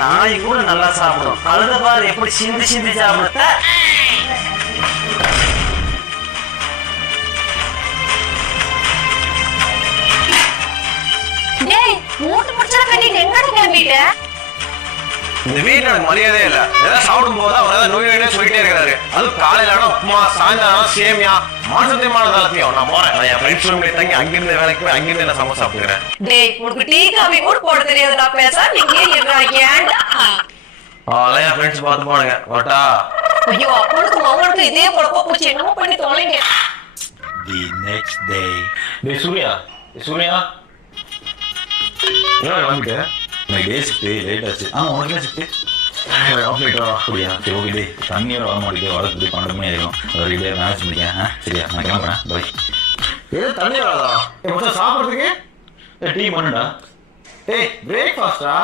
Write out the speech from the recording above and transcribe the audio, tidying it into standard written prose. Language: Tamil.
நாய் கூட நல்லா சாப்பிடும். அழுத பாரு எப்படி சிந்தி சிந்தி சாப்பிடுத்த. இந்த வீட்டுல எனக்கு மரியாதையே இல்ல. ஏதாவது சாப்பிடும் போது அவர் ஏதாவது நோய் சொல்லிட்டே இருக்காரு. அது காலையில உப்புமா, சாயந்தரம் சேமியா, மாசத்தையுமான தளத்தையும். நான் போறேன். என் ஃப்ரெண்ட்ஸ் ரூம்ல தங்கி அங்கிருந்து வேலைக்கு போய் அங்கிருந்து நான் சமைச்சு சாப்பிட்டுக்கிறேன். உனக்கு டீ காபி கூட போட தெரியாதுடா. பேச நீங்க என் ஃப்ரெண்ட்ஸ் பார்த்து போனாங்க. வாட்டா ஐயோ அப்பனுக்கு மவனுக்கு இதே குழப்ப போச்சு. என்னமோ பண்ணி தொலைங்க. The next day. டேய் சூர்யா, ஏன் வந்துட்டு எனக்கு டே ஷிஃப்ட் லேட் ஆச்சு. உனக்கு ஷிஃப்ட் அப்படியா? சரி ஓகே. டே தண்ணியோட வர மாட்டேங்குது. வளர்த்து 12 மணி ஆகிடும். அதை டே மேனேஜ் பண்ணிக்கேன். சரியா நான் கிளம்புறேன். பாய். ஏதோ தண்ணி வராதா? சாப்பிட்றதுக்கு டீ பண்ணுடா. ஏய் பிரேக்ஃபாஸ்டா?